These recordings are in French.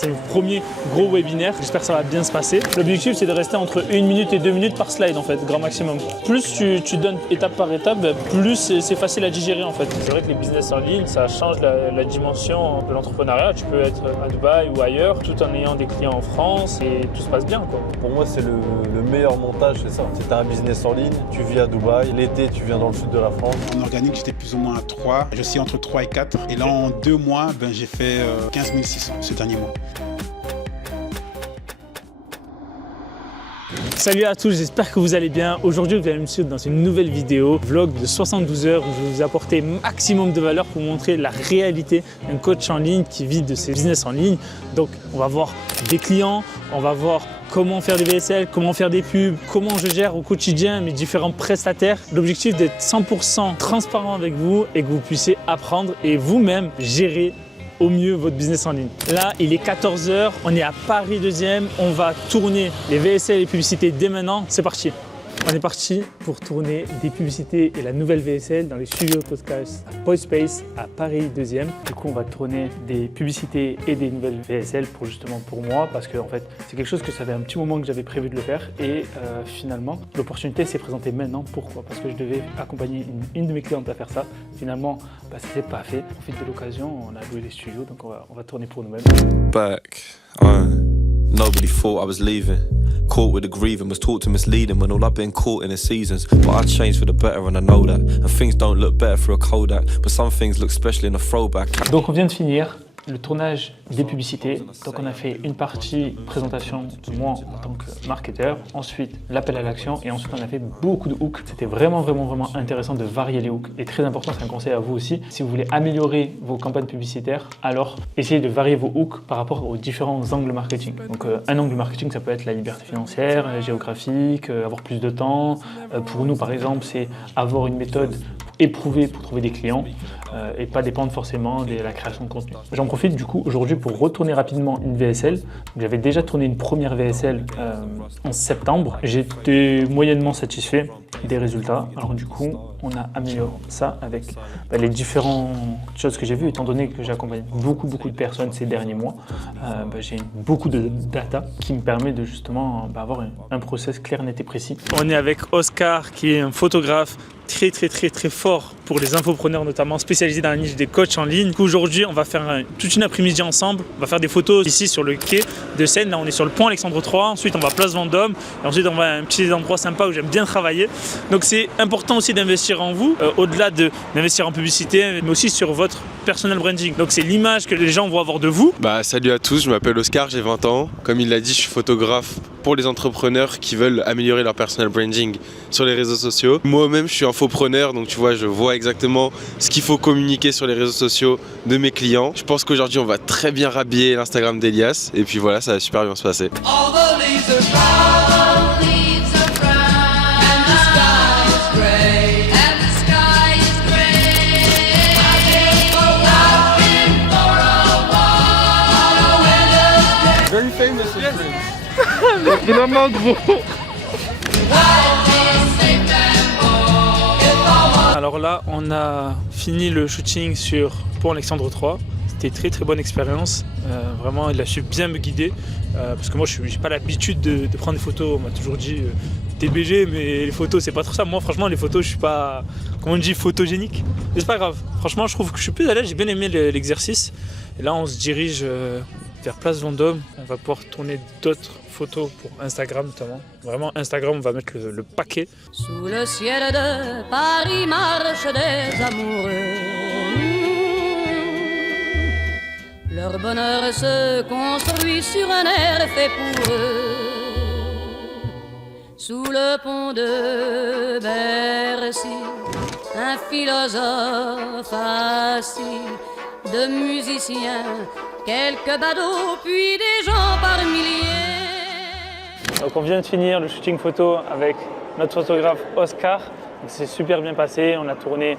C'est le premier gros webinaire, j'espère que ça va bien se passer. L'objectif c'est de rester entre 1 minute et 2 minutes par slide en fait, grand maximum. Plus tu donnes étape par étape, plus c'est facile à digérer en fait. C'est vrai que les business en ligne, ça change la dimension de l'entrepreneuriat. Tu peux être à Dubaï ou ailleurs tout en ayant des clients en France et tout se passe bien quoi. Pour moi c'est le meilleur montage, c'est ça. C'est un business en ligne, tu vis à Dubaï, l'été tu viens dans le sud de la France. En organique j'étais plus ou moins à 3, je suis entre 3 et 4 et là en 2 mois j'ai fait 15 600 ce dernier mois. Salut à tous, j'espère que vous allez bien. Aujourd'hui, vous allez me suivre dans une nouvelle vidéo, vlog de 72 heures où je vais vous apporter maximum de valeur pour vous montrer la réalité d'un coach en ligne qui vit de ses business en ligne. Donc, on va voir des clients, on va voir comment faire des VSL, comment faire des pubs, comment je gère au quotidien mes différents prestataires. L'objectif d'être 100% transparent avec vous et que vous puissiez apprendre et vous-même gérer au mieux votre business en ligne. Là, il est 14 h, on est à Paris 2e, on va tourner les VSL et les publicités dès maintenant. C'est parti. On est parti pour tourner des publicités et la nouvelle VSL dans les studios podcast à PodSpace à Paris 2e. Du coup, on va tourner des publicités et des nouvelles VSL pour moi parce que en fait, c'est quelque chose que ça fait un petit moment que j'avais prévu de le faire et finalement, l'opportunité s'est présentée maintenant. Pourquoi? Parce que je devais accompagner une de mes clientes à faire ça. Finalement, ça s'est pas fait. On profite de l'occasion, on a loué les studios, donc on va tourner pour nous-mêmes. Back, nobody thought I was leaving. Caught with the grieving, was taught to misleading when all I've been caught in the seasons. But I changed for the better and I know that. And things don't look better for a Kodak, but some things look special in a throwback. Donc on vient de finir le tournage des publicités. Donc on a fait une partie présentation, moi en tant que marketeur, ensuite l'appel à l'action et ensuite on a fait beaucoup de hooks. C'était vraiment intéressant de varier les hooks et très important, c'est un conseil à vous aussi. Si vous voulez améliorer vos campagnes publicitaires, alors essayez de varier vos hooks par rapport aux différents angles marketing. Donc un angle marketing ça peut être la liberté financière, géographique, avoir plus de temps. Pour nous par exemple c'est avoir une méthode éprouvée pour trouver des clients et pas dépendre forcément de la création de contenu. J'en profite du coup aujourd'hui pour retourner rapidement une VSL. J'avais déjà tourné une première VSL en septembre. J'étais moyennement satisfait des résultats. Alors du coup, on a amélioré ça avec les différentes choses que j'ai vues. Étant donné que j'accompagne beaucoup de personnes ces derniers mois, j'ai beaucoup de data qui me permet de justement avoir un process clair, net et précis. On est avec Oscar qui est un photographe très fort pour les infopreneurs, notamment spécialisé dans la niche des coachs en ligne. Aujourd'hui, on va faire toute une après-midi ensemble. On va faire des photos ici sur le quai de Seine. Là, on est sur le pont Alexandre III. Ensuite, on va place Vendôme. Et ensuite, on va à un petit endroit sympa où j'aime bien travailler. Donc, c'est important aussi d'investir en vous, au-delà d'investir en publicité, mais aussi sur votre personal branding. Donc, c'est l'image que les gens vont avoir de vous. Salut à tous, je m'appelle Oscar, j'ai 20 ans. Comme il l'a dit, je suis photographe pour les entrepreneurs qui veulent améliorer leur personal branding sur les réseaux sociaux. Moi-même, je suis infopreneur, donc tu vois, je vois exactement ce qu'il faut communiquer sur les réseaux sociaux de mes clients. Je pense qu'aujourd'hui, on va très bien rhabiller l'Instagram d'Elias. Et puis voilà, ça va super bien se passer. Very famous in France. Vraiment gros. Alors là, on a fini le shooting sur Pont Alexandre III. C'était très bonne expérience. Vraiment, il a su bien me guider. Parce que moi, je n'ai pas l'habitude de prendre des photos. On m'a toujours dit t'es BG, mais les photos, c'est pas trop ça. Moi, franchement, les photos, je suis pas, comment on dit, photogénique. Mais c'est pas grave. Franchement, je trouve que je suis plus à l'aise. J'ai bien aimé l'exercice. Et là, on se dirige vers Place Vendôme. On va pouvoir tourner d'autres photos pour Instagram notamment. Vraiment, Instagram, on va mettre le paquet. Sous le ciel de Paris marchent des amoureux. Leur bonheur se construit sur un air fait pour eux. Sous le pont de Bercy, un philosophe assis, de musiciens, quelques badauds, puis des gens par milliers. Donc on vient de finir le shooting photo avec notre photographe Oscar. C'est super bien passé, on a tourné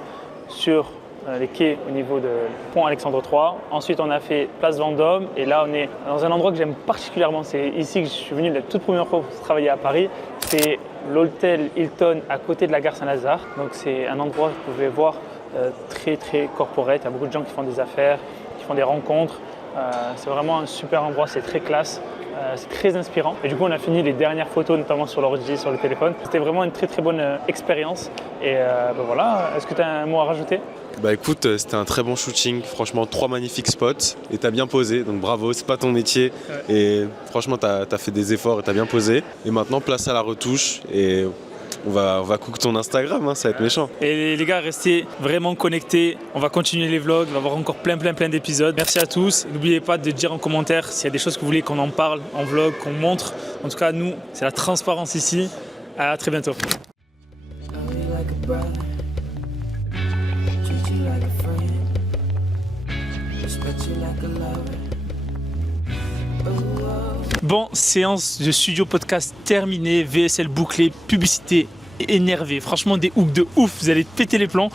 sur les quais au niveau du pont Alexandre III. Ensuite on a fait place Vendôme et là on est dans un endroit que j'aime particulièrement. C'est ici que je suis venu la toute première fois pour travailler à Paris. C'est l'hôtel Hilton à côté de la gare Saint-Lazare. Donc c'est un endroit que vous pouvez voir très corporate. Il y a beaucoup de gens qui font des affaires, qui font des rencontres. C'est vraiment un super endroit, c'est très classe. C'est très inspirant. Et du coup, on a fini les dernières photos, notamment sur l'ordi, sur le téléphone. C'était vraiment une très très bonne expérience. Et voilà, est-ce que tu as un mot à rajouter? Bah écoute, c'était un très bon shooting. Franchement, 3 magnifiques spots. Et t'as bien posé, donc bravo, c'est pas ton métier. Ouais. Et franchement, t'as fait des efforts et t'as bien posé. Et maintenant, place à la retouche. Et on va cook ton Instagram, hein, ça va être méchant. Et les gars, restez vraiment connectés. On va continuer les vlogs, on va avoir encore plein d'épisodes. Merci à tous. N'oubliez pas de dire en commentaire s'il y a des choses que vous voulez qu'on en parle en vlog, qu'on montre. En tout cas, nous, c'est la transparence ici. À très bientôt. Bon, séance de studio podcast terminée, VSL bouclé, publicité énervé, franchement des hooks de ouf, vous allez péter les plombs.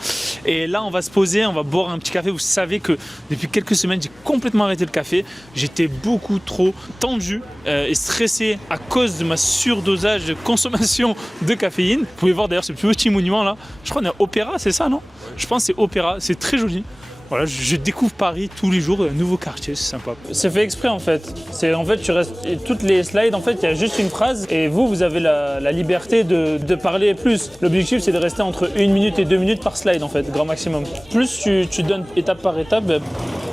Et là on va se poser, on va boire un petit café. Vous savez que depuis quelques semaines j'ai complètement arrêté le café. J'étais beaucoup trop tendu et stressé à cause de ma surdosage de consommation de caféine. Vous pouvez voir d'ailleurs ce petit monument là, je crois qu'on est à Opéra, c'est ça non? Je pense que c'est Opéra, c'est très joli. Voilà, je découvre Paris tous les jours, un nouveau quartier, c'est sympa. C'est fait exprès en fait. En fait, tu restes et toutes les slides, en fait, il y a juste une phrase et vous avez la liberté de parler plus. L'objectif, c'est de rester entre 1 minute et 2 minutes par slide en fait, grand maximum. Plus tu donnes étape par étape,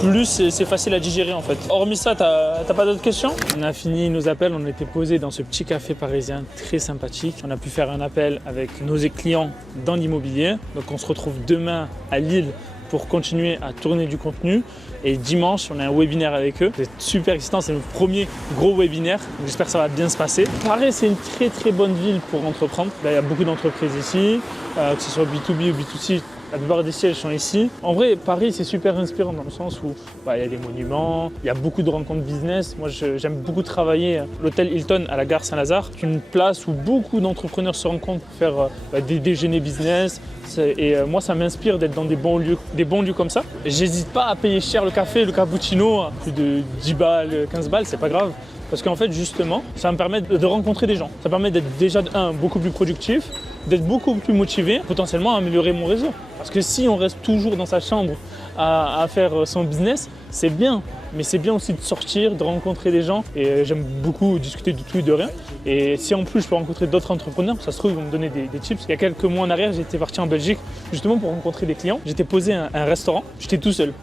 plus c'est facile à digérer en fait. Hormis ça, t'as pas d'autres questions? On a fini nos appels, on était posés dans ce petit café parisien très sympathique. On a pu faire un appel avec nos clients dans l'immobilier. Donc on se retrouve demain à Lille pour continuer à tourner du contenu. Et dimanche, on a un webinaire avec eux. C'est super excitant, c'est notre premier gros webinaire. J'espère que ça va bien se passer. Paris, c'est une très très bonne ville pour entreprendre. Là, il y a beaucoup d'entreprises ici, que ce soit B2B ou B2C. La plupart des sièges sont ici. En vrai, Paris, c'est super inspirant dans le sens où il y a des monuments, il y a beaucoup de rencontres business. Moi, j'aime beaucoup travailler à l'hôtel Hilton à la gare Saint-Lazare. C'est une place où beaucoup d'entrepreneurs se rencontrent pour faire des déjeuners business. Et moi, ça m'inspire d'être dans des bons lieux comme ça. J'hésite pas à payer cher le café, le cappuccino, à plus de 10 balles, 15 balles, c'est pas grave. Parce qu'en fait, justement, ça me permet de rencontrer des gens. Ça permet d'être déjà, beaucoup plus productif, d'être beaucoup plus motivé, potentiellement à améliorer mon réseau. Parce que si on reste toujours dans sa chambre à faire son business, c'est bien. Mais c'est bien aussi de sortir, de rencontrer des gens. Et j'aime beaucoup discuter de tout et de rien. Et si en plus je peux rencontrer d'autres entrepreneurs, ça se trouve, ils vont me donner des tips. Il y a quelques mois en arrière, j'étais parti en Belgique justement pour rencontrer des clients. J'étais posé à un restaurant, j'étais tout seul.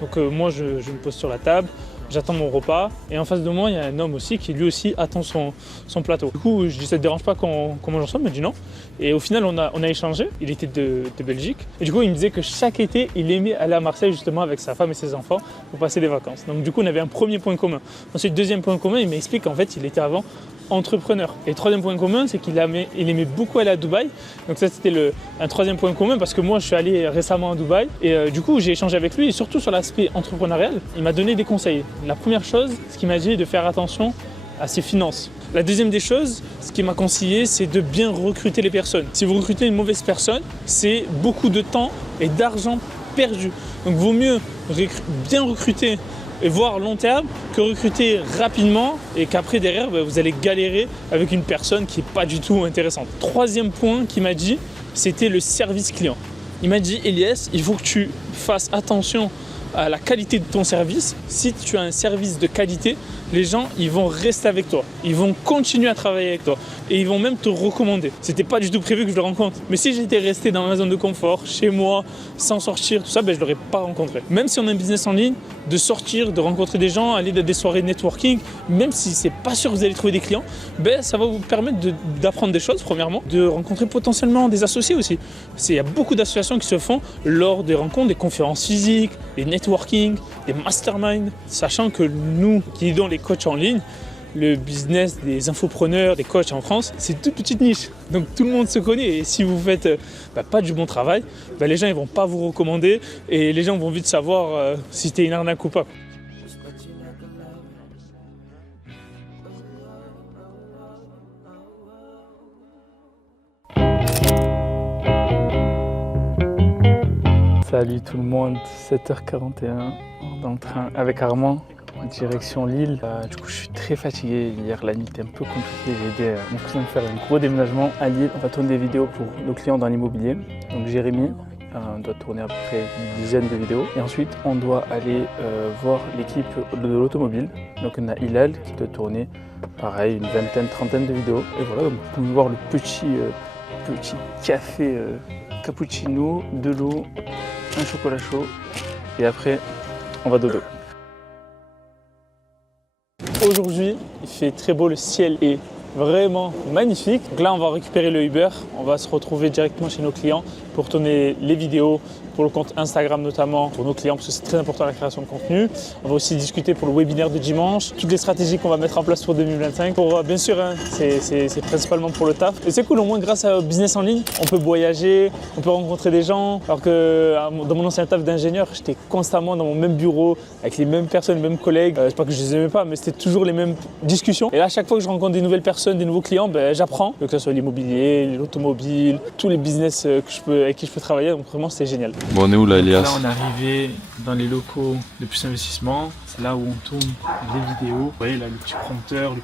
Donc moi, je me pose sur la table. J'attends mon repas et en face de moi, il y a un homme aussi qui lui aussi attend son plateau. Du coup, je dis ça te dérange pas qu'on mange ensemble? Il m'a dit non. Et au final, on a échangé. Il était de Belgique. Et du coup, il me disait que chaque été, il aimait aller à Marseille justement avec sa femme et ses enfants pour passer des vacances. Donc du coup, on avait un premier point commun. Ensuite, deuxième point commun, il m'explique qu'en fait, il était avant entrepreneur. Et le troisième point commun, c'est qu'il aimait beaucoup aller à Dubaï. Donc ça, c'était un troisième point commun parce que moi, je suis allé récemment à Dubaï. Et du coup, j'ai échangé avec lui et surtout sur l'aspect entrepreneurial, il m'a donné des conseils. La première chose, ce qu'il m'a dit, de faire attention à ses finances. La deuxième des choses, ce qu'il m'a conseillé, c'est de bien recruter les personnes. Si vous recrutez une mauvaise personne, c'est beaucoup de temps et d'argent perdu. Donc, vaut mieux bien recruter et voir long terme que recruter rapidement et qu'après derrière vous allez galérer avec une personne qui n'est pas du tout intéressante. Troisième point qu'il m'a dit, c'était le service client. Il m'a dit, Elias, il faut que tu fasses attention à la qualité de ton service. Si tu as un service de qualité, les gens ils vont rester avec toi, ils vont continuer à travailler avec toi et ils vont même te recommander. C'était pas du tout prévu que je le rencontre, mais si j'étais resté dans ma zone de confort, chez moi, sans sortir, tout ça, je l'aurais pas rencontré. Même si on a un business en ligne, de sortir, de rencontrer des gens, aller dans des soirées networking, même si c'est pas sûr que vous allez trouver des clients, ça va vous permettre d'apprendre des choses premièrement, de rencontrer potentiellement des associés aussi. Il y a beaucoup d'associations qui se font lors des rencontres, des conférences physiques, des networking, des masterminds, sachant que nous qui donnons les coachs en ligne, le business des infopreneurs, des coachs en France, c'est une toute petite niche. Donc tout le monde se connaît et si vous faites pas du bon travail, les gens ne vont pas vous recommander et les gens vont vite savoir si c'était une arnaque ou pas. Salut tout le monde, 7h41 dans le train avec Armand. Direction Lille. Du coup, je suis très fatigué. Hier, la nuit était un peu compliquée. J'ai aidé mon cousin à faire un gros déménagement à Lille. On va tourner des vidéos pour nos clients dans l'immobilier. Donc Jérémy, On doit tourner à peu près une dizaine de vidéos. Et ensuite, on doit aller voir l'équipe de l'automobile. Donc on a Hilal qui doit tourner, pareil, une vingtaine, trentaine de vidéos. Et voilà, donc vous pouvez voir le petit café cappuccino, de l'eau, un chocolat chaud. Et après, on va dodo. Aujourd'hui, il fait très beau, le ciel est vraiment magnifique. Donc là, on va récupérer le Uber. On va se retrouver directement chez nos clients pour tourner les vidéos, pour le compte Instagram notamment, pour nos clients, parce que c'est très important la création de contenu. On va aussi discuter pour le webinaire de dimanche, toutes les stratégies qu'on va mettre en place pour 2025. Pour, bien sûr, hein, c'est principalement pour le taf. Et c'est cool, au moins grâce au business en ligne, on peut voyager, on peut rencontrer des gens. Alors que dans mon ancien taf d'ingénieur, j'étais constamment dans mon même bureau, avec les mêmes personnes, les mêmes collègues. C'est pas que je les aimais pas, mais c'était toujours les mêmes discussions. Et là, à chaque fois que je rencontre des nouvelles personnes, des nouveaux clients, j'apprends, que ce soit l'immobilier, l'automobile, tous les business avec qui je peux travailler. Donc vraiment, c'est génial. Bon, on est où là, Elias? Là, on est arrivé dans les locaux de Plus Investissement. C'est là où on tourne les vidéos. Vous voyez là, le petit prompteur, le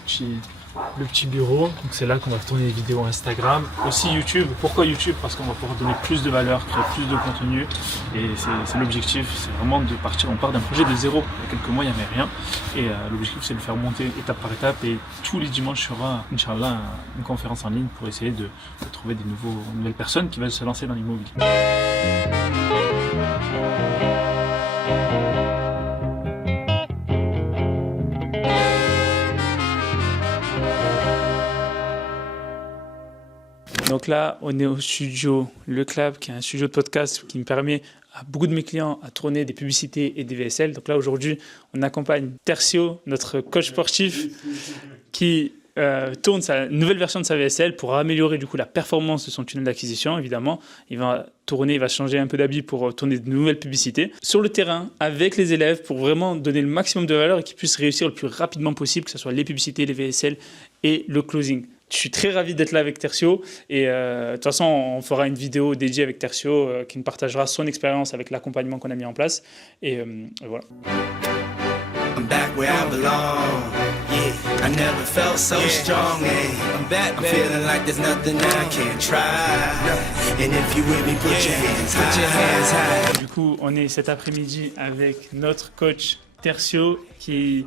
petit bureau. Donc c'est là qu'on va tourner les vidéos Instagram. Aussi YouTube. Pourquoi YouTube? Parce qu'on va pouvoir donner plus de valeur, créer plus de contenu. Et c'est l'objectif. C'est vraiment de partir. On part d'un projet de zéro. Il y a quelques mois, il n'y avait rien. Et l'objectif, c'est de le faire monter étape par étape. Et tous les dimanches, il y aura, Inch'Allah, une conférence en ligne pour essayer de trouver des nouvelles personnes qui veulent se lancer dans l'immobilier. Donc là, on est au studio Le Club, qui est un studio de podcast qui me permet à beaucoup de mes clients à tourner des publicités et des VSL. Donc là, aujourd'hui, on accompagne Tercio, notre coach sportif, qui tourne sa nouvelle version de sa VSL pour améliorer du coup la performance de son tunnel d'acquisition. Évidemment, il va changer un peu d'habit pour tourner de nouvelles publicités sur le terrain avec les élèves pour vraiment donner le maximum de valeur et qu'ils puissent réussir le plus rapidement possible, que ce soit les publicités, les VSL et le closing. Je suis très ravi d'être là avec Tercio et de toute façon, on fera une vidéo dédiée avec Tercio qui nous partagera son expérience avec l'accompagnement qu'on a mis en place. Et voilà. I'm back where I belong. Yeah, I never felt so strong. Yeah, I'm back, I'm feeling like there's nothing I can't try. And if you with me, put your hands high. Du coup, on est cet après-midi avec notre coach Tercio qui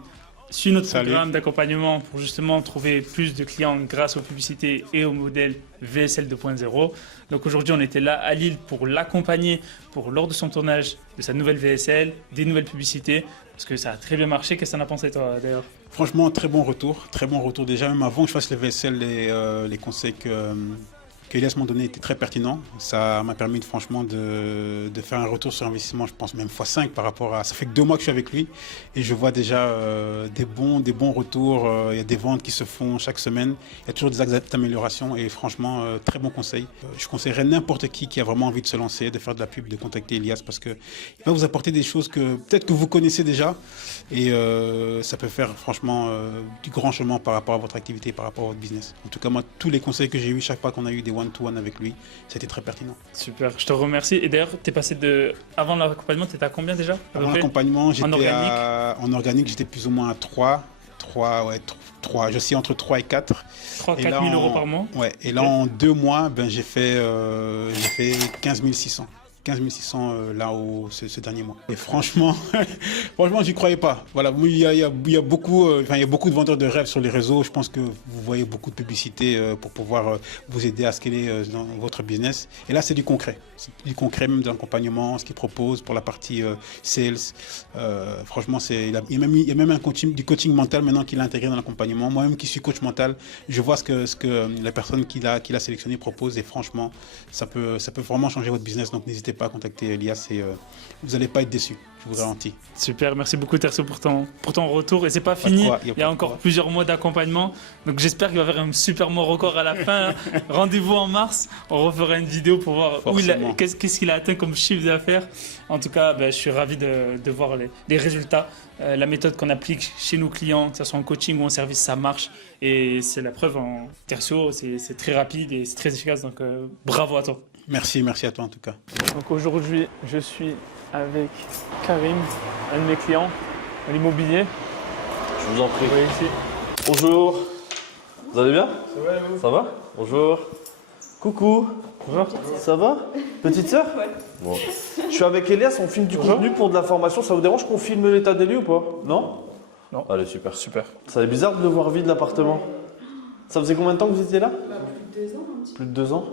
suit notre programme d'accompagnement pour justement trouver plus de clients grâce aux publicités et au modèle VSL 2.0. Donc aujourd'hui, on était là à Lille pour l'accompagner lors de son tournage de sa nouvelle VSL, des nouvelles publicités, parce que ça a très bien marché. Qu'est-ce que t'en as pensé toi d'ailleurs? Franchement, très bon retour déjà. Même avant que je fasse les VSL, les conseils qu'Elias m'a donné étaient très pertinents. Ça m'a permis franchement de faire un retour sur investissement, je pense même x5 par rapport à... Ça fait que 2 mois que je suis avec lui et je vois déjà des bons retours. Il y a des ventes qui se font chaque semaine. Il y a toujours des axes d'amélioration et franchement, très bon conseil. Je conseillerais n'importe qui a vraiment envie de se lancer, de faire de la pub, de contacter Elias parce qu'il va vous apporter des choses que peut-être que vous connaissez déjà et ça peut faire franchement du grand chemin par rapport à votre activité, par rapport à votre business. En tout cas, moi, tous les conseils que j'ai eus chaque fois qu'on a eu des one-to-one avec lui, c'était très pertinent. Super, je te remercie. Et d'ailleurs, tu es passé avant l'accompagnement, tu étais à combien déjà? Avant l'accompagnement, j'étais en organique, j'étais plus ou moins à 3. Je suis entre 3 et 4. 3 4 000 euros par mois. Ouais, et là, en 2 mois, j'ai fait 15 600. 15 600 ce dernier mois. Et franchement, j'y croyais pas. Voilà, il y a beaucoup de vendeurs de rêves sur les réseaux. Je pense que vous voyez beaucoup de publicités pour pouvoir vous aider à scaler dans votre business. Et là, c'est du concret. C'est du concret, même de l'accompagnement, ce qu'ils proposent pour la partie sales. Franchement, il y a même du coaching mental maintenant qu'il a intégré dans l'accompagnement. Moi-même qui suis coach mental, je vois ce que la personne qu'il a sélectionné propose et franchement, ça peut vraiment changer votre business. Donc, n'hésitez pas à contacter Elias et vous n'allez pas être déçus, je vous garantis. Super, merci beaucoup Tercio pour ton retour. Et c'est pas fini, il y a encore plusieurs mois d'accompagnement. Donc j'espère qu'il va faire un super mois record à la fin. Rendez-vous en mars, on refera une vidéo pour voir qu'est-ce qu'il a atteint comme chiffre d'affaires. En tout cas, je suis ravi de voir les résultats. La méthode qu'on applique chez nos clients, que ce soit en coaching ou en service, ça marche. Et c'est la preuve en Tercio, c'est très rapide et c'est très efficace. Donc bravo à toi. Merci à toi en tout cas. Donc aujourd'hui, je suis avec Karim, un de mes clients à l'immobilier. Je vous en prie. Oui, ici. Bonjour. Vous allez bien? Ça va, vous? Ça va? Bonjour. Coucou. Bonjour. Ça va? Petite sœur? Ouais. Bon. Je suis avec Elias, on filme du contenu pour de l'information. Ça vous dérange qu'on filme l'état des lieux ou pas? Non? Non. Allez, super. Super. Ça est bizarre de le voir vide l'appartement. Ça faisait combien de temps que vous étiez là? Plus de 2 ans, un petit peu. Plus de 2 ans?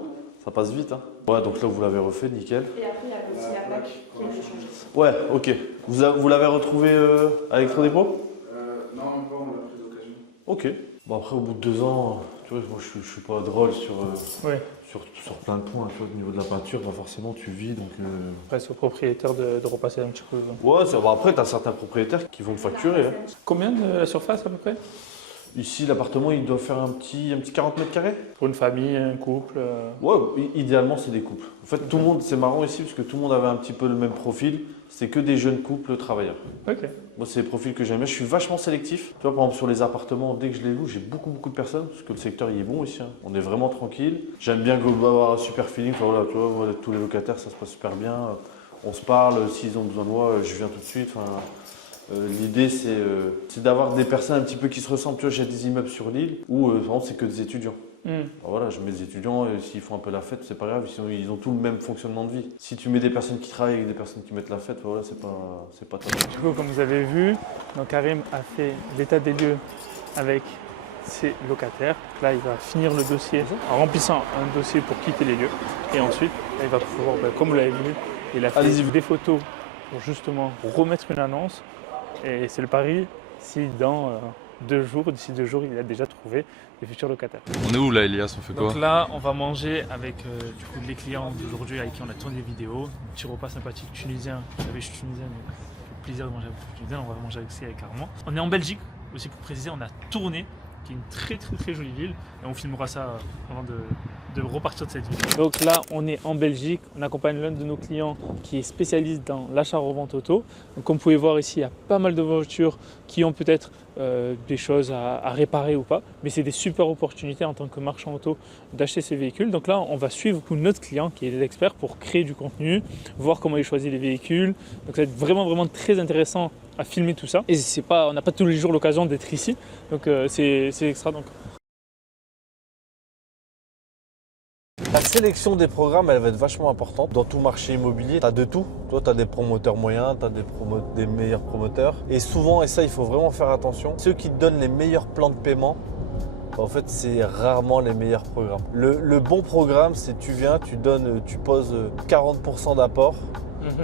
Ça passe vite, hein. Ouais, donc là vous l'avez refait, nickel. Et après, il y a aussi la plaque qui a été changée. Ouais, ok. Vous l'avez retrouvé à l'électrodépôt? Non, même pas, on l'a pris d'occasion. Ok. Bon, après, au bout de 2 ans, tu vois, moi je suis pas drôle sur plein de points. Tu vois, au niveau de la peinture, bah, forcément tu vis donc. Après, c'est au propriétaire de repasser un petit peu. Ouais, bah, après, t'as certains propriétaires qui vont te facturer. Hein. Combien de la surface à peu près? Ici, l'appartement, il doit faire un petit 40 mètres carrés. Pour une famille, un couple Ouais, idéalement, c'est des couples. En fait, tout le monde, c'est marrant ici parce que tout le monde avait un petit peu le même profil. C'est que des jeunes couples travailleurs. Ok. Moi, c'est les profils que j'aime bien. Je suis vachement sélectif. Tu vois, par exemple, sur les appartements, dès que je les loue, j'ai beaucoup de personnes parce que le secteur, il est bon ici. Hein. On est vraiment tranquille. J'aime bien avoir un super feeling. Enfin, voilà, tu vois, moi, avec tous les locataires, ça se passe super bien. On se parle. S'ils ont besoin de moi, je viens tout de suite. Enfin, l'idée, c'est d'avoir des personnes un petit peu qui se ressemblent. Tu vois, j'ai des immeubles sur l'île où, par exemple, c'est que des étudiants. Alors voilà, je mets des étudiants et s'ils font un peu la fête, c'est pas grave, sinon ils ont tout le même fonctionnement de vie. Si tu mets des personnes qui travaillent avec des personnes qui mettent la fête, voilà, c'est pas top. Du coup, comme vous avez vu, donc Karim a fait l'état des lieux avec ses locataires. Là, il va finir le dossier en remplissant un dossier pour quitter les lieux. Et ensuite, là, il va pouvoir, comme vous l'avez vu, il a fait des photos pour justement remettre une annonce. Et c'est le pari si dans d'ici 2 jours, il a déjà trouvé les futurs locataires. On est où là, Elias? On fait quoi? Donc là, on va manger avec du coup, les clients d'aujourd'hui avec qui on a tourné des vidéos. Un petit repas sympathique tunisien. Vous savez, je suis tunisien, donc j'ai le plaisir de manger avec les tunisiens. On va manger avec Armand. On est en Belgique, aussi pour préciser, on a tourné, qui est une très jolie ville. Et on filmera ça avant de repartir de cette ville. Donc là, on est en Belgique. On accompagne l'un de nos clients qui est spécialiste dans l'achat-revente auto. Donc, comme vous pouvez voir ici, il y a pas mal de voitures qui ont peut-être des choses à réparer ou pas. Mais c'est des super opportunités en tant que marchand auto d'acheter ces véhicules. Donc là, on va suivre notre client qui est l'expert pour créer du contenu, voir comment il choisit les véhicules. Donc ça va être vraiment très intéressant à filmer tout ça. Et on n'a pas tous les jours l'occasion d'être ici. Donc c'est extra. Donc. La sélection des programmes, elle va être vachement importante. Dans tout marché immobilier, tu as de tout. Toi, tu as des promoteurs moyens, tu as des meilleurs promoteurs. Et souvent, et ça, il faut vraiment faire attention, ceux qui te donnent les meilleurs plans de paiement, en fait, c'est rarement les meilleurs programmes. Le bon programme, c'est tu viens, tu poses 40% d'apport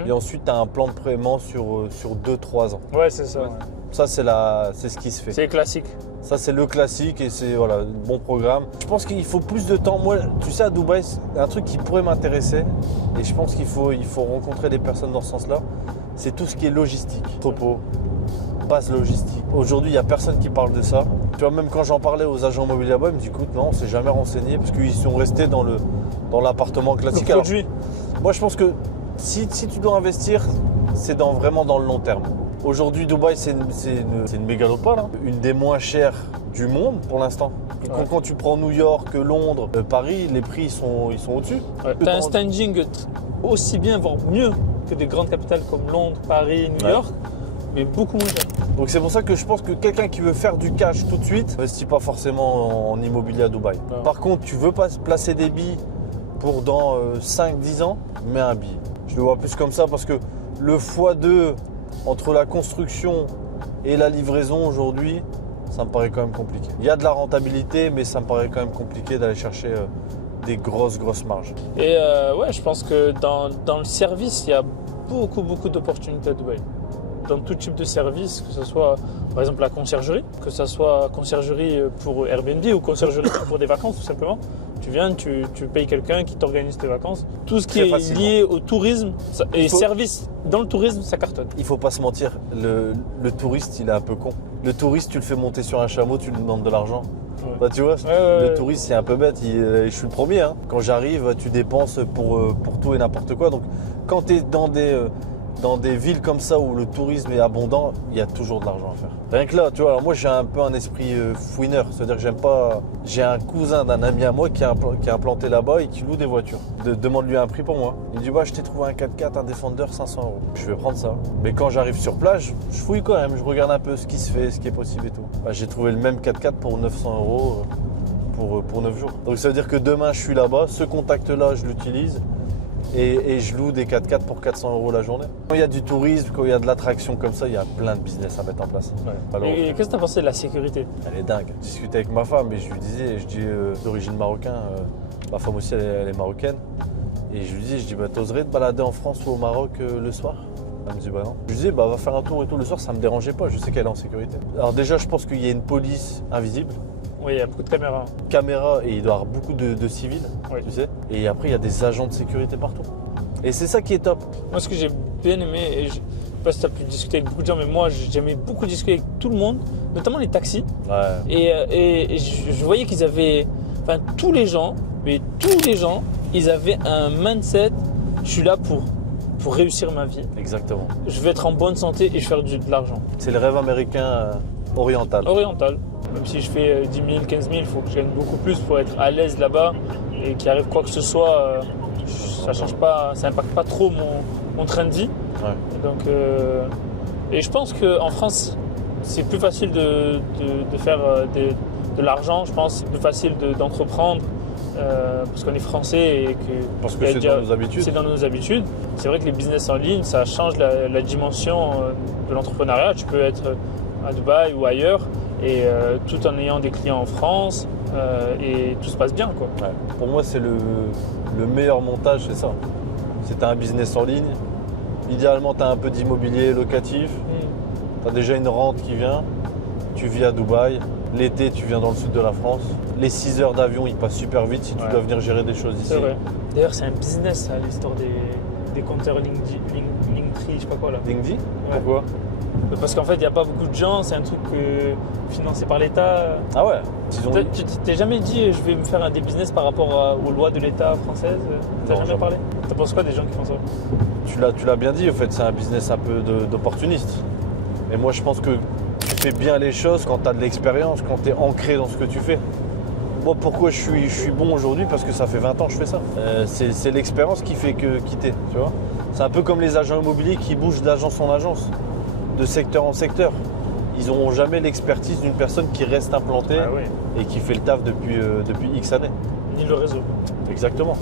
et ensuite, tu as un plan de paiement sur 2-3 ans. Ouais, c'est ça. Ouais. Ça, c'est ce qui se fait. C'est classique. Ça, c'est le classique et c'est voilà, un bon programme. Je pense qu'il faut plus de temps. Moi, tu sais, à Dubaï, c'est un truc qui pourrait m'intéresser et je pense qu'il faut rencontrer des personnes dans ce sens-là. C'est tout ce qui est logistique, entrepôt, base logistique. Aujourd'hui, il n'y a personne qui parle de ça. Tu vois, même quand j'en parlais aux agents immobiliers là-bas, ils me disent écoute, non, on ne s'est jamais renseigné parce qu'ils sont restés dans l'appartement classique. Le produit. Alors, moi, je pense que si tu dois investir, c'est vraiment dans le long terme. Aujourd'hui, Dubaï, c'est une mégalopole, hein. Une des moins chères du monde pour l'instant. Ouais. Quand tu prends New York, Londres, Paris, les prix ils sont au-dessus. Ouais. Tu as un standing aussi bien, voire mieux que des grandes capitales comme Londres, Paris, New York, mais beaucoup moins cher. Donc c'est pour ça que je pense que quelqu'un qui veut faire du cash tout de suite, n'investit pas forcément en immobilier à Dubaï. Ouais. Par contre, tu veux pas placer des billes pour dans 5-10 ans, mets un billet. Je le vois plus comme ça parce que le x2 entre la construction et la livraison aujourd'hui, ça me paraît quand même compliqué. Il y a de la rentabilité, mais ça me paraît quand même compliqué d'aller chercher des grosses marges. Et ouais, je pense que dans le service, il y a beaucoup d'opportunités à Dubaï. Dans tout type de service, que ce soit par exemple la conciergerie, que ce soit conciergerie pour Airbnb ou conciergerie pour des vacances tout simplement. Tu viens, tu payes quelqu'un qui t'organise tes vacances. Tout ce qui est lié au tourisme et services dans le tourisme, ça cartonne. Il faut pas se mentir, le touriste, il est un peu con. Le touriste, tu le fais monter sur un chameau, tu lui demandes de l'argent. Ouais. Bah, tu vois, le touriste, c'est un peu bête. Je suis le premier. Hein. Quand j'arrive, tu dépenses pour tout et n'importe quoi. Donc, quand tu es dans des villes comme ça où le tourisme est abondant, il y a toujours de l'argent à faire. Rien que là, tu vois, alors moi j'ai un peu un esprit fouineur, c'est-à-dire que j'aime pas. J'ai un cousin d'un ami à moi qui est implanté là-bas et qui loue des voitures. Demande-lui un prix pour moi. Il dit bah, je t'ai trouvé un 4x4, un Defender, 500 €. Je vais prendre ça. Mais quand j'arrive sur place, je fouille quand même, je regarde un peu ce qui se fait, ce qui est possible et tout. Bah, j'ai trouvé le même 4x4 pour 900 €. pour 9 jours. Donc ça veut dire que demain je suis là-bas, ce contact-là je l'utilise et je loue des 4x4 pour 400 € la journée. Quand il y a du tourisme, quand il y a de l'attraction comme ça, il y a plein de business à mettre en place. Alors, Et qu'est-ce que tu as pensé de la sécurité? elle est dingue. Je discutais avec ma femme et je lui disais, d'origine marocaine, ma femme aussi elle est marocaine. Et je lui dis, t'oserais te balader en France ou au Maroc le soir? Elle me dit bah non. Je lui disais va faire un tour et tout le soir, ça me dérangeait pas, je sais qu'elle est en sécurité. Alors déjà je pense qu'il y a une police invisible. Oui, il y a beaucoup de caméras. Caméra et il doit y avoir beaucoup de civils, tu sais. Et après il y a des agents de sécurité partout. Et c'est ça qui est top. Moi ce que j'ai bien aimé, et je sais pas si tu as pu discuter avec beaucoup de gens, mais moi j'aimais beaucoup discuter avec tout le monde, notamment les taxis. Ouais. Et je voyais qu'ils avaient, enfin tous les gens, ils avaient un mindset, je suis là pour réussir ma vie. Exactement. Je vais être en bonne santé et je vais faire de l'argent. C'est le rêve américain oriental. Oriental. Même si je fais 10 000, 15 000, il faut que je gagne beaucoup plus pour être à l'aise là-bas et qu'il arrive quoi que ce soit, ça change pas, ça n'impacte pas trop mon train de vie. Ouais. Donc, et je pense qu'en France, c'est plus facile de faire de l'argent. Je pense que c'est plus facile d'entreprendre. Parce qu'on est français et que parce que c'est dans nos habitudes. C'est dans nos habitudes. C'est vrai que les business en ligne, ça change la dimension de l'entrepreneuriat. Tu peux être à Dubaï ou ailleurs et tout en ayant des clients en France et tout se passe bien, quoi. Ouais. Pour moi, c'est le meilleur montage, c'est ça. C'est un business en ligne. Idéalement, tu as un peu d'immobilier locatif. Tu as déjà une rente qui vient. Tu vis à Dubaï. L'été, tu viens dans le sud de la France. Les 6 heures d'avion, ils passent super vite si tu dois venir gérer des choses ici. C'est vrai. D'ailleurs, c'est un business, ça, l'histoire des compteurs Linktree, je sais pas quoi là. Linktree? Ouais. Pourquoi? Parce qu'en fait, il n'y a pas beaucoup de gens, c'est un truc financé par l'État. Ah ouais? Tu t'es jamais dit, je vais me faire des business par rapport aux lois de l'État française? T'as jamais parlé? T'en penses quoi des gens qui font ça? Tu l'as bien dit, en fait, c'est un business un peu d'opportuniste. Et moi, je pense que tu fais bien les choses quand tu as de l'expérience, quand tu es ancré dans ce que tu fais. Moi, pourquoi je suis bon aujourd'hui? Parce que ça fait 20 ans que je fais ça. C'est l'expérience qui fait quitter, tu vois. C'est un peu comme les agents immobiliers qui bougent d'agence en agence, de secteur en secteur. Ils n'auront jamais l'expertise d'une personne qui reste implantée et qui fait le taf depuis X années. Ni le réseau. Exactement.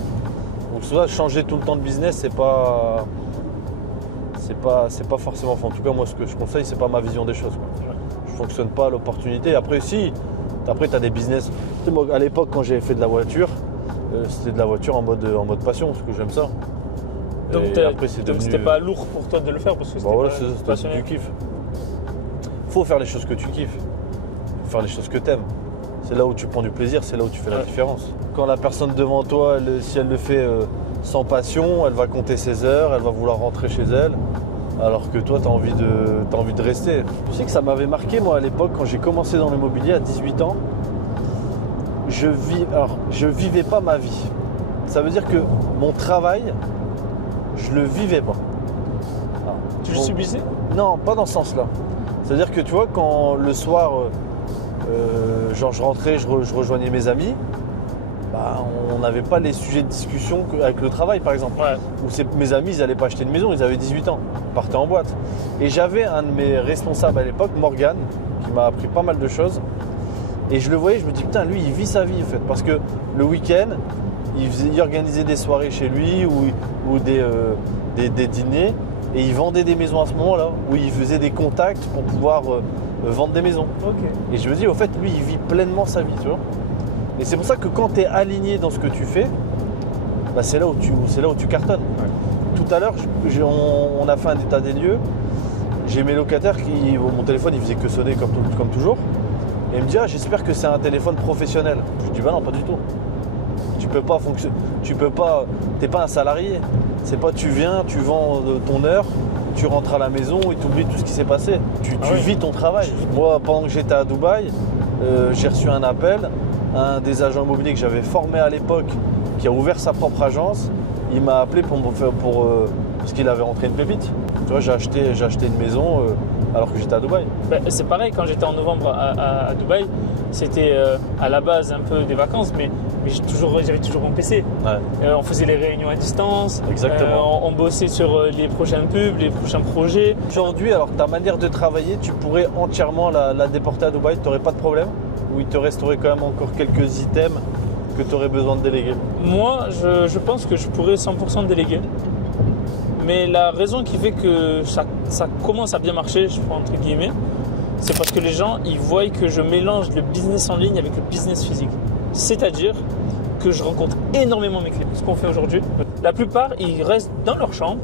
Donc ça, changer tout le temps de business, c'est pas forcément. En tout cas, moi, ce que je conseille, c'est pas ma vision des choses, quoi. Je fonctionne pas à l'opportunité. Après, si. Après, tu as des business. Tu sais, moi, à l'époque, quand j'avais fait de la voiture, c'était de la voiture en mode passion, parce que j'aime ça. Donc, c'était pas lourd pour toi de le faire parce que c'était du kiff. Faut faire les choses que tu kiffes. Faut faire les choses que tu aimes. C'est là où tu prends du plaisir, c'est là où tu fais la différence. Quand la personne devant toi, si elle le fait sans passion, elle va compter ses heures, elle va vouloir rentrer chez elle. Alors que toi, tu as envie de rester. Tu sais que ça m'avait marqué, moi, à l'époque, quand j'ai commencé dans l'immobilier à 18 ans, je vivais pas ma vie. Ça veut dire que mon travail, je le vivais pas. Alors, tu le subissais? Non, pas dans ce sens-là. C'est-à-dire que tu vois, quand le soir, je rentrais, je rejoignais mes amis, on n'avait pas les sujets de discussion avec le travail, par exemple. Ouais. Où mes amis, ils n'allaient pas acheter une maison, ils avaient 18 ans, ils partaient en boîte. Et j'avais un de mes responsables à l'époque, Morgan, qui m'a appris pas mal de choses. Et je le voyais, je me dis, putain, lui, il vit sa vie, en fait. Parce que le week-end, il organisait des soirées chez lui ou des dîners. Et il vendait des maisons à ce moment-là, où il faisait des contacts pour pouvoir vendre des maisons. Okay. Et je me dis, au fait, lui, il vit pleinement sa vie, tu vois. Et c'est pour ça que quand tu es aligné dans ce que tu fais, c'est là où tu cartonnes. Ouais. Tout à l'heure, on a fait un état des lieux. J'ai mes locataires mon téléphone, il faisait que sonner comme toujours. Et il me dit, j'espère que c'est un téléphone professionnel. Je lui dis, non, pas du tout. Tu peux pas fonctionner. T'es pas un salarié. C'est pas tu viens, tu vends ton heure, tu rentres à la maison et tu oublies tout ce qui s'est passé. Tu vis ton travail. Moi, pendant que j'étais à Dubaï, j'ai reçu un appel. Un des agents immobiliers que j'avais formé à l'époque, qui a ouvert sa propre agence, il m'a appelé parce qu'il avait rentré une pépite. Tu vois, j'ai acheté une maison alors que j'étais à Dubaï. C'est pareil, quand j'étais en novembre à Dubaï, c'était à la base un peu des vacances, mais j'avais toujours mon PC. Ouais. On faisait les réunions à distance, Exactement. on bossait sur les prochaines pubs, les prochains projets. Aujourd'hui, alors ta manière de travailler, tu pourrais entièrement la déporter à Dubaï, tu n'aurais pas de problème? Ou il te resterait quand même encore quelques items que tu aurais besoin de déléguer? Moi, je pense que je pourrais 100% déléguer. Mais la raison qui fait que ça commence à bien marcher, je prends entre guillemets, c'est parce que les gens, ils voient que je mélange le business en ligne avec le business physique. C'est-à-dire que je rencontre énormément mes clients. Ce qu'on fait aujourd'hui, la plupart, ils restent dans leur chambre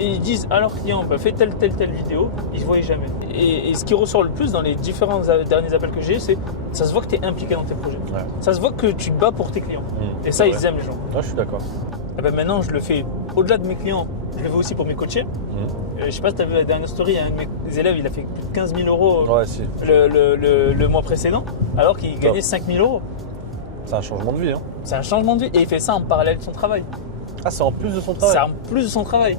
et ils disent à leurs clients, fais telle vidéo, ils ne se voient jamais. Et ce qui ressort le plus dans les différents derniers appels que j'ai, c'est ça se voit que tu es impliqué dans tes projets. Ouais. Ça se voit que tu te bats pour tes clients. Et ça, ils aiment les gens. Ouais, je suis d'accord. Et ben maintenant, je le fais au-delà de mes clients, je le fais aussi pour mes coachés. Je sais pas si tu as vu la dernière story, un de mes élèves, il a fait plus de 15 000 euros Ouais, si. le mois précédent, alors qu'il gagnait 5 000 euros. C'est un changement de vie. Hein. C'est un changement de vie et il fait ça en parallèle de son travail. Ah, c'est en plus de son travail? C'est en plus de son travail.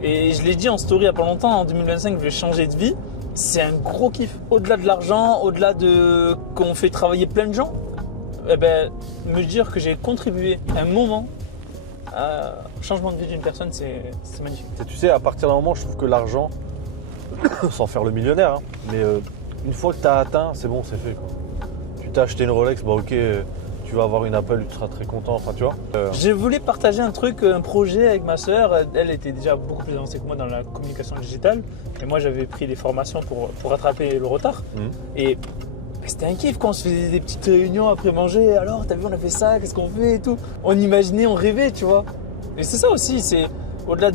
Et je l'ai dit en story il n'y a pas longtemps, en 2025, je vais changer de vie. C'est un gros kiff. Au-delà de l'argent, au-delà de qu'on fait travailler plein de gens, eh ben, me dire que j'ai contribué un moment au changement de vie d'une personne, c'est magnifique. Et tu sais, à partir d'un moment, je trouve que l'argent, sans faire le millionnaire, hein, mais une fois que tu as atteint, c'est bon, c'est fait. Quoi. Tu t'as acheté une Rolex, bah ok, tu vas avoir une Apple, tu seras très content, enfin tu vois. Je voulais partager un truc, un projet avec ma sœur. Elle était déjà beaucoup plus avancée que moi dans la communication digitale. Et moi, j'avais pris des formations pour rattraper le retard. Et c'était un kiff quand on se faisait des petites réunions après manger. Alors, t'as vu, on a fait ça, qu'est-ce qu'on fait et tout. On imaginait, on rêvait, tu vois. Et c'est ça aussi, c'est au-delà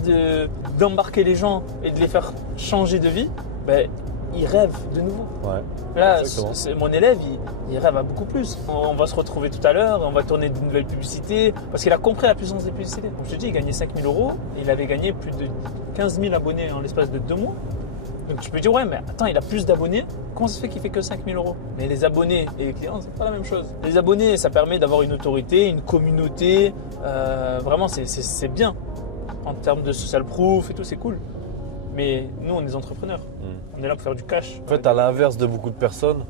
d'embarquer les gens et de les faire changer de vie, ben, ils rêvent de nouveau. Ouais. Là, mon élève, il rêve à beaucoup plus. On va se retrouver tout à l'heure, on va tourner de nouvelles publicités, parce qu'il a compris la puissance des publicités. Comme je te dis, il gagnait 5 000 euros, il avait gagné plus de 15 000 abonnés en l'espace de 2 mois. Donc tu peux dire, ouais, mais attends, il a plus d'abonnés, comment ça se fait qu'il fait que 5 000 euros? Mais les abonnés et les clients, c'est pas la même chose. Les abonnés, ça permet d'avoir une autorité, une communauté, vraiment, c'est bien. En termes de social proof et tout, c'est cool. Mais nous, on est des entrepreneurs. On est là pour faire du cash. En fait, à l'inverse de beaucoup de personnes,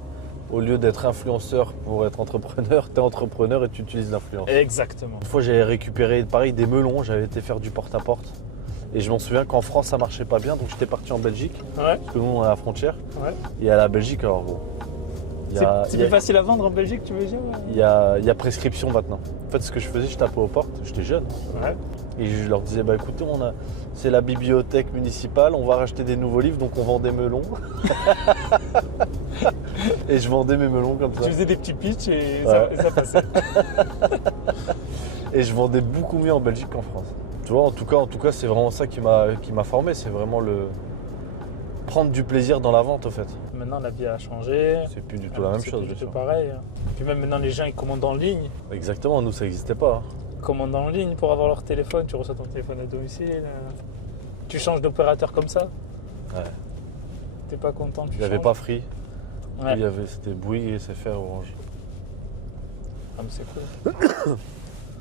au lieu d'être influenceur pour être entrepreneur, tu es entrepreneur et tu utilises l'influence. Exactement. Une fois, j'avais récupéré pareil des melons, j'avais été faire du porte-à-porte. Et je m'en souviens qu'en France, ça marchait pas bien, donc j'étais parti en Belgique. Ouais. Parce que nous, on est à la frontière. Ouais. Et à la Belgique, alors bon. C'est plus facile à vendre en Belgique, tu veux dire? Il y a prescription maintenant. En fait, ce que je faisais, je tapais aux portes, j'étais jeune. Ouais. Et je leur disais, bah écoutez, c'est la bibliothèque municipale, on va racheter des nouveaux livres, donc on vend des melons. Et je vendais mes melons comme ça. Tu faisais des petits pitchs et ça passait. Et je vendais beaucoup mieux en Belgique qu'en France. Tu vois, en tout cas, c'est vraiment ça qui m'a formé, c'est vraiment prendre du plaisir dans la vente, au fait. Maintenant, la vie a changé. C'est plus du tout la même chose. C'est plus pareil. Puis même maintenant, les gens, ils commandent en ligne. Exactement, nous, ça n'existait pas. Ils commandent en ligne pour avoir leur téléphone. Tu reçois ton téléphone à domicile. Tu changes d'opérateur comme ça. Ouais. T'es pas content, Il n'y avait pas Free. Ouais. C'était Bouygues et SFR Orange. Ah, mais c'est cool.